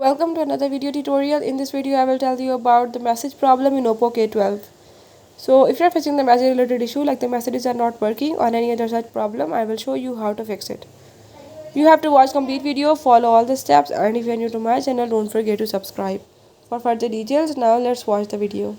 Welcome to another video tutorial. In this video I will tell you about the message problem in Oppo K12. So if you are facing the message related issue like the messages are not working or any other such problem, I will show you how to fix it. You have to watch complete video, follow all the steps, and if you are new to my channel, don't forget to subscribe. For further details, now let's watch the video.